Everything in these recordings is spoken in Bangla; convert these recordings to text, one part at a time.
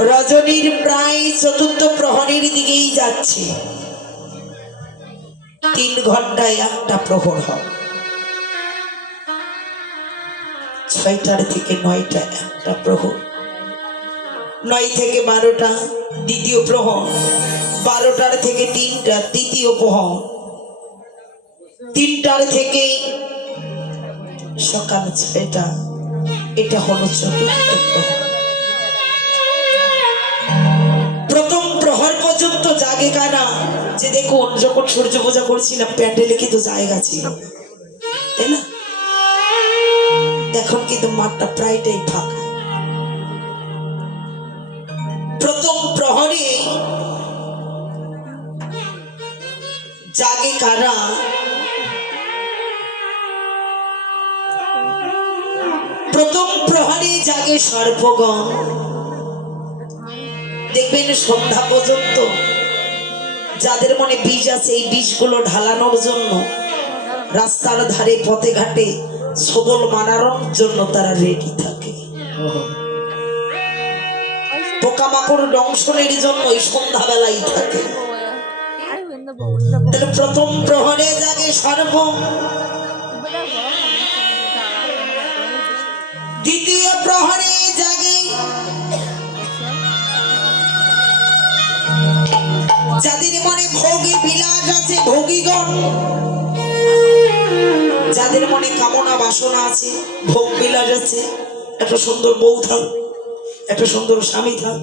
রজনীর প্রায় চতুর্থ প্রহরের দিকেই যাচ্ছে। তিন ঘন্টায় একটা প্রহর হবে ছয়টার থেকে নয়টা একটা প্রহর। নয় থেকে বারোটা দ্বিতীয় প্রহর। বারোটার থেকে তিনটা তৃতীয় প্রহর। তিনটার থেকে সকাল ছয়টা। এটা হলো চতুর্থ প্রহর। কানা যে দেখুন, যখন সূর্য পূজা করছিলাম, প্যান্ডেলে কিন্তু জায়গা ছিল। তাই না? এখন কিন্তু মাঠটা প্রায়টাই ফাঁকা। প্রথম প্রহরে জাগে কারা প্রথম প্রহরে জাগে সর্বগণ। দেখবেন সন্ধ্যা পর্যন্ত যাদের মনে বীজ আছে, এই বীজগুলো ঢালানোর জন্য রাস্তার ধারে পথে ঘাটে সবল মানানোর জন্য তারা রেডি থাকে। পোকামাকড় দংশনের জন্য এই সন্ধ্যাবেলাই থাকে। প্রথম প্রহরে জাগে সর্ব। দ্বিতীয় প্রহরে যাদের মনে ভোগী বিলাস আছে, ভোগীগণ। যাদের মনে কামনা বাসনা আছে, ভোগ বিলাস আছে, একটা সুন্দর বউ থাক, একটা সুন্দর স্বামী থাক।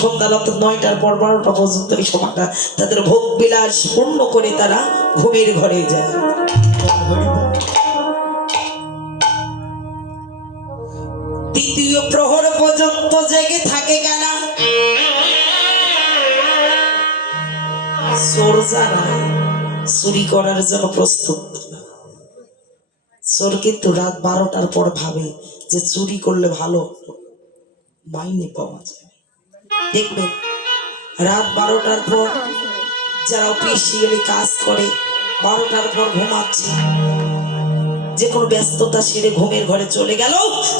সন্ধ্যা রাত নয়টার পর বারোটা পর্যন্ত এই সময়টা তাদের ভোগ বিলাস পূর্ণ করে তারা ঘুমের ঘরে যায়। তৃতীয় প্রহর পর্যন্ত জেগে থাকে চোর যারা চুরি করার জন্য প্রস্তুত। চোর কিন্তু রাত বারোটার পর ভাবে যে চুরি করলে ভালো মাইনে পাওয়া যায়। দেখবেন রাত বারোটার পর যারা অফিসিয়ালি কাজ করে বারোটার পর ঘুমাচ্ছে। যে কোনো ব্যস্ততা সেরে ঘুমের ঘরে চলে গেল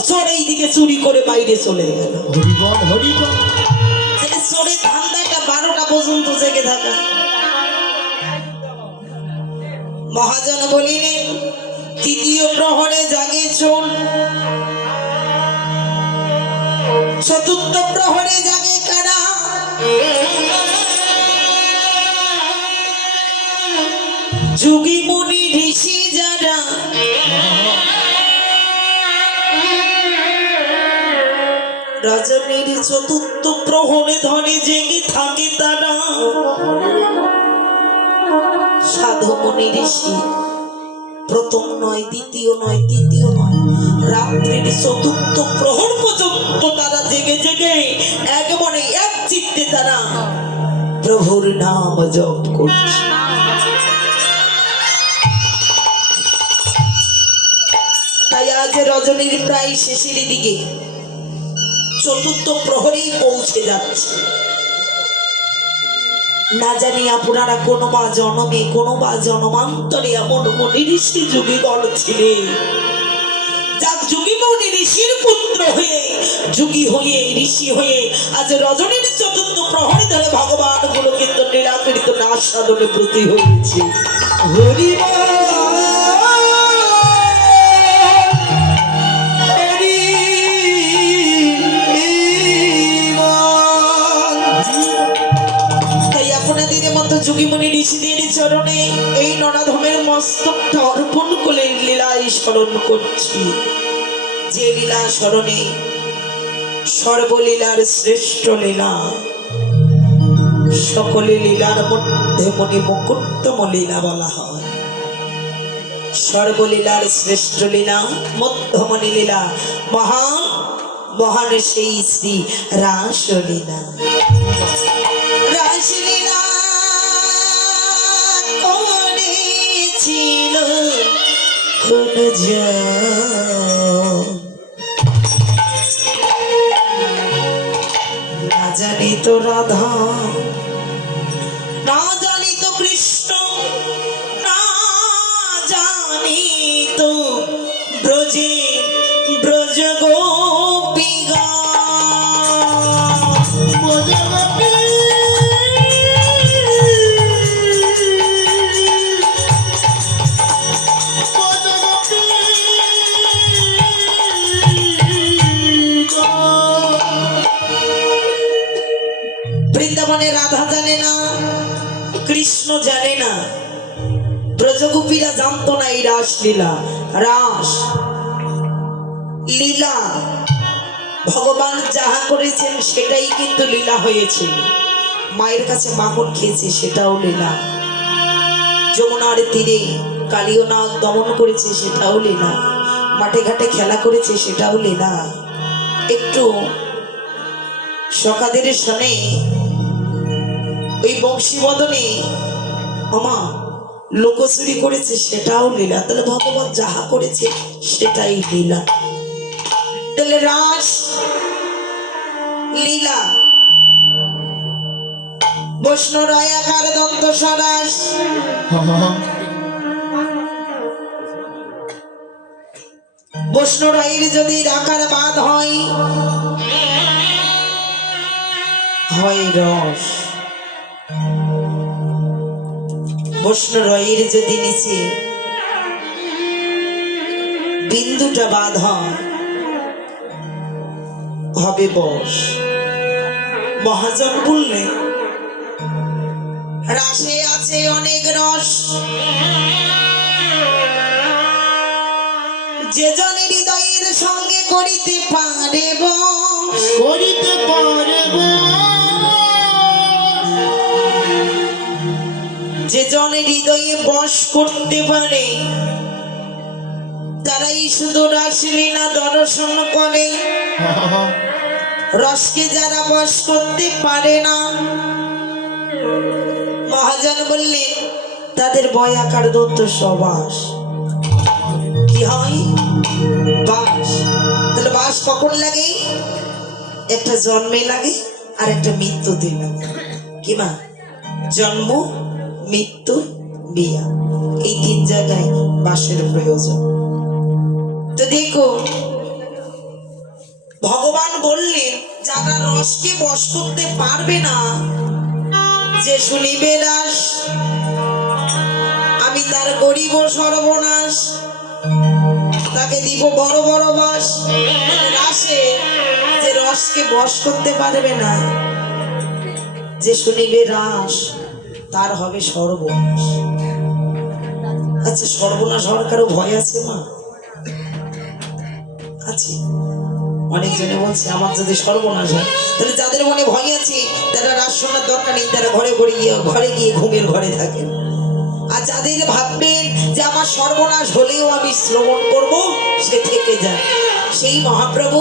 চোর এই দিকে চুরি করে বাইরে চলে গেল। চোরের ধান্দাটা বারোটা পর্যন্ত জেগে থাকা। মহাজন বলিলেন, তৃতীয় প্রহরে জাগে চোর চতুর্থ প্রহরে জাগে কারা? যুগী মুনি ঋষি যারা রজনীর চতুর্থ প্রহরে ধরে জেগে থাকে তারা। সাধু মুনি ঋষি, প্রথম নয়, দ্বিতীয় নয়, তৃতীয় নয়, রাত্রির চতুর্থ প্রহর পর্যন্ত তারা জেগে জেগে এক মনে এক চিত্তে তারা প্রভুর নাম জপ করছে। তাই আজ রজনীর প্রায় শেষের দিকে চতুর্থ প্রহরেই পৌঁছে যাচ্ছে। না জানি আপনারা কোনো বা জনমে, কোনো বা জনমান্তরে এমন মনি ঋষি ছিল। ছিলেন যার যুগী মনি ঋষির পুত্র হয়ে, যুগী হয়ে, ঋষি হয়ে আজ রজনীর চতুর্থ প্রহরে ধরে ভগবানগুলো কিন্তু নিরাকৃত না সাধনে প্রতি হয়েছে। তাই মস্তকটা অর্পণ করে লীলায় স্মরণ করছি। যে লীলা স্মরণে সর্বলীলার শ্রেষ্ঠ লীলা, সকলে লীলার মধ্যে মনে মুকুটতম লীলা বলা হয়। সর্বলীলার শ্রেষ্ঠ লীলা, মধ্যমণি লীলা, মহান মহান সেই শ্রী রাসলীলা রাসলীলা করেছিল কোন জন? তো রাধা না জানি তো কৃষ্ণ না জানি তো ব্রজে ব্রজ গোপীগা রাসলীলা রাস, লীলা। ভগবান যাহা করেছেন, সেটাই কিন্তু লীলা হয়েছে। মায়ের কাছে মাখন খেয়েছে, সেটাও লীলা। যমুনার তীরে কালীয় নাগ দমন করেছে, সেটাও লীলা। মাঠে ঘাটে খেলা করেছে, সেটাও লীলা। একটু সকাদের সনে ওই বংশীবদনে আমা লোকচুরি করেছে, সেটাও লীলা। তাহলে ভগবান যাহা করেছে, সেটাই লীলা। তাহলে রাস, লীলা। বৈষ্ণব রায়াকার দন্ত সরাস বৈষ্ণব রায়ের যদি রাখার বাদ হয় হয় রস। বৈষ্ণব রয়ের যদি নিচে বিন্দুটা বাদ হয়, হবে বস। মহাজন বললেন রাসে আছে অনেক রস। যে জন হৃদয়ের সঙ্গে করিতে পারে বস। করিতে পারব যে জন হৃদয়ে বস করতে পারে। তারাই শুধু রাসলীলা দর্শন করে। রসকে যারা বস করতে পারে না, মহাজন বললেন, তাদের বয়াকার দত্ত সবাস। কি হয়? বাস। তাহলে বাস কখন লাগে? একটা জন্মে লাগে আর একটা মৃত্যুতে লাগে। কি মা? জন্ম মৃত্যু বিয়া। এই তিন জায়গায় বাসের প্রয়োজন। তো দেখো, ভগবান বললেন, যারা রসকে বশ করতে পারবে না, যে শুনিবে রাস আমি তার গরিব সর্বনাশ, তাকে দিব বড় বড় বাস। রাসে, যে রসকে বশ করতে পারবে না, যে শুনিবে রাস তার হবে সর্বনাশ। আচ্ছা সর্বনাশ হওয়ার কারও ভয় আছে মা? আছে। অনেকজনে বলছে, আমার যদি সর্বনাশ হয়, তাহলে যাদের মনে ভয় আছে, তারা রাস শোনার দরকার নেই, তারা ঘরে ঘরে গিয়ে ঘরে গিয়ে ঘুমের ঘরে থাকেন। আর যাদের ভাববেন যে আমার সর্বনাশ হলেও আমি শ্রবণ করব, সে থেকে যায়। সেই মহাপ্রভু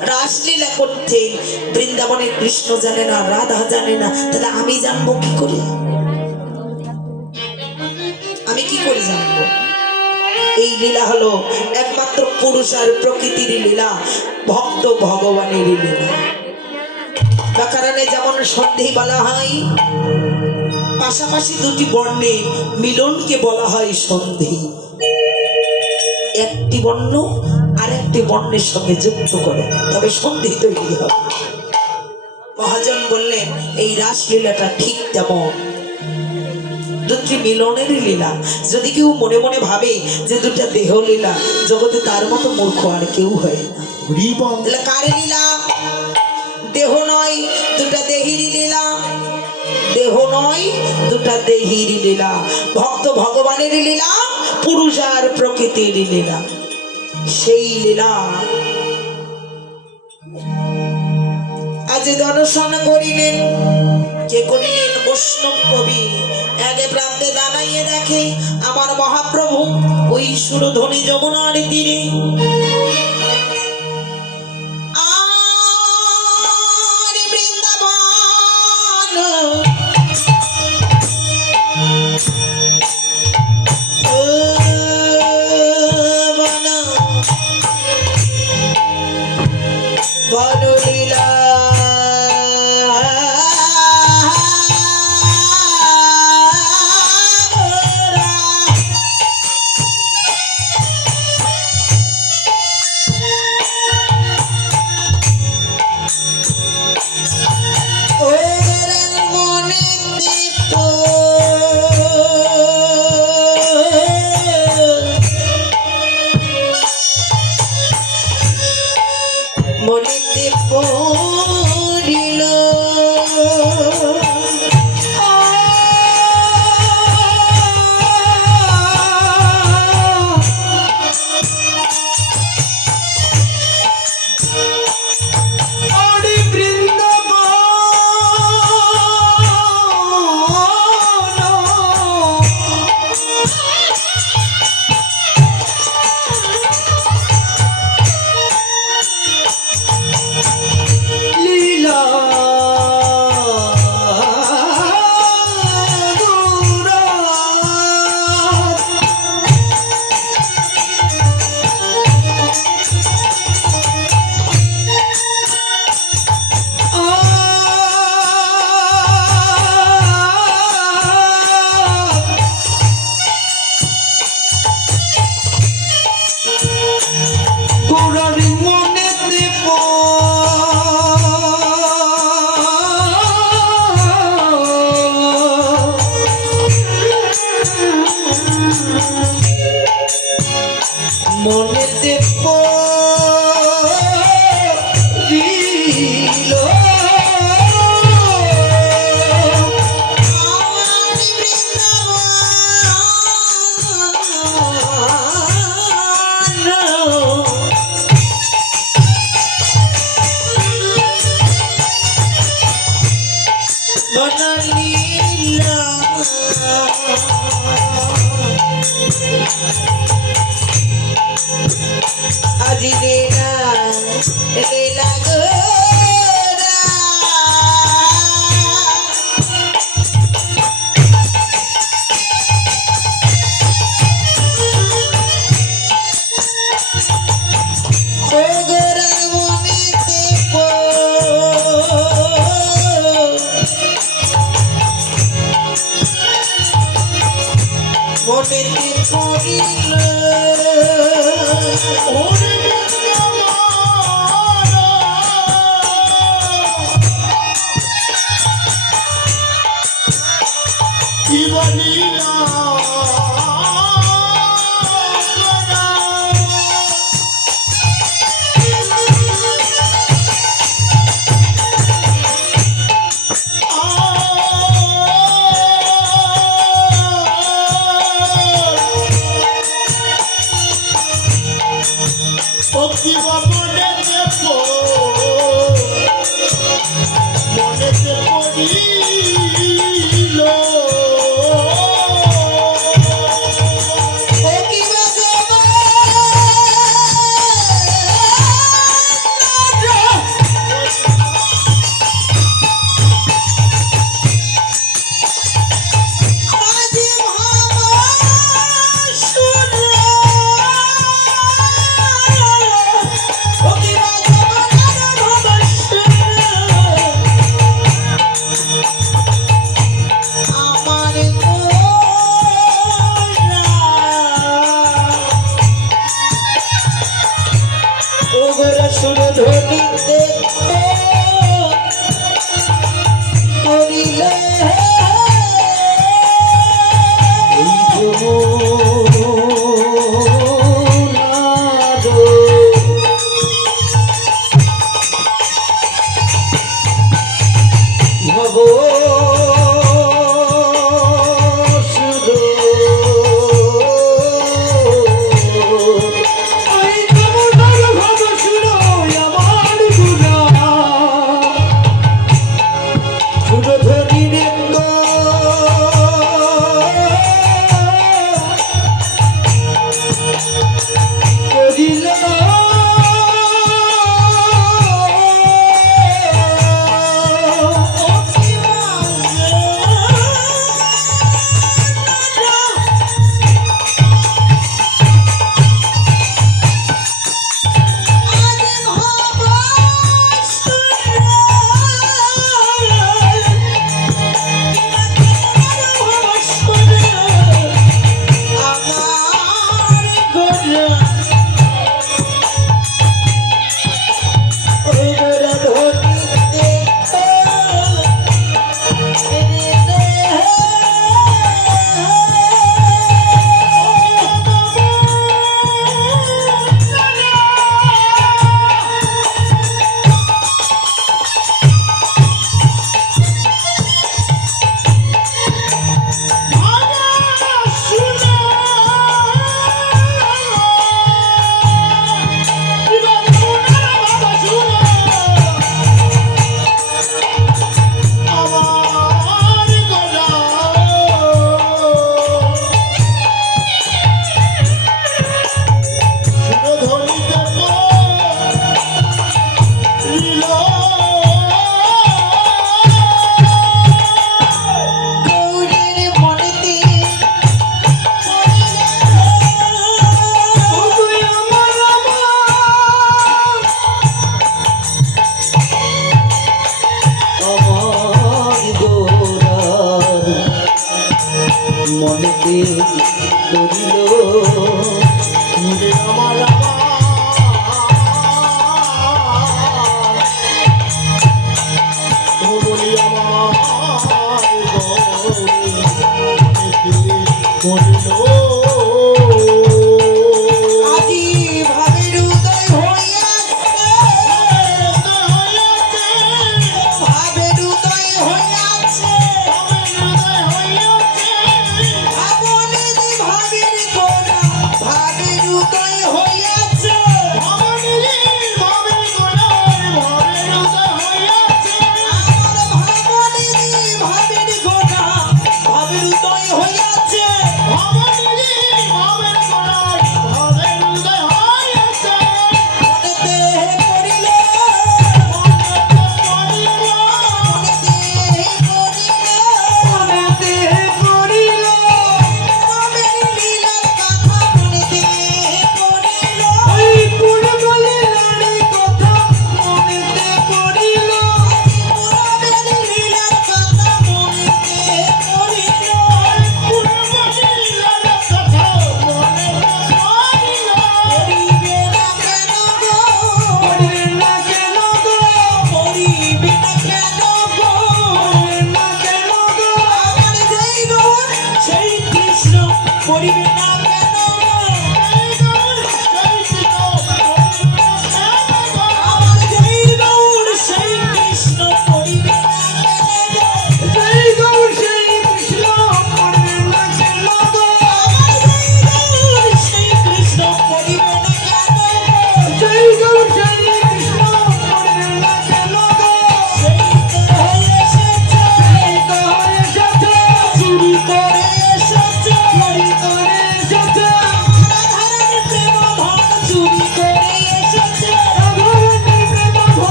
রাসলীলা করতেন। বৃন্দাবনের কৃষ্ণ জানে না, রাধা জানে না, তাহলে আমি জানব কি করে? করে জানব। এই লীলা হলো একমাত্র পুরুষ আর প্রকৃতির লীলা, ভক্ত ভগবানের লীলা। ব্যাকরণে যেমন সন্ধি বলা হয়, পাশাপাশি দুটি বর্ণে মিলনকে বলা হয় সন্ধি। একটি বর্ণ আর একটি বর্ণের সঙ্গে যুক্ত করে, তবে সন্ধি তৈরি হবে। মহাজন বললেন, এই রাসলীলাটা ঠিক তেমন দুটি মিলনের লীলা। যদি কেউ মনে মনে ভাবে যে দুটা দেহ লীলা জগতে তার মতো মূর্খ আর কেউ হয় না। কার লীলা? দেহ নয় দুটা দেহির লীলা। দেহ নয় দুটা দেহির লীলা। ভক্ত ভগবানের লীলা পুরুষ আর প্রকৃতির লীলা। সেই লীলা। আজ দর্শন করিলেন। কে করিলেন বৈষ্ণব কবি একে প্রান্তে দাঁড়াইয়ে দেখে আমার মহাপ্রভু ওই সুরধ্বনি যমুনার তীরে। আজি লীলা লীলা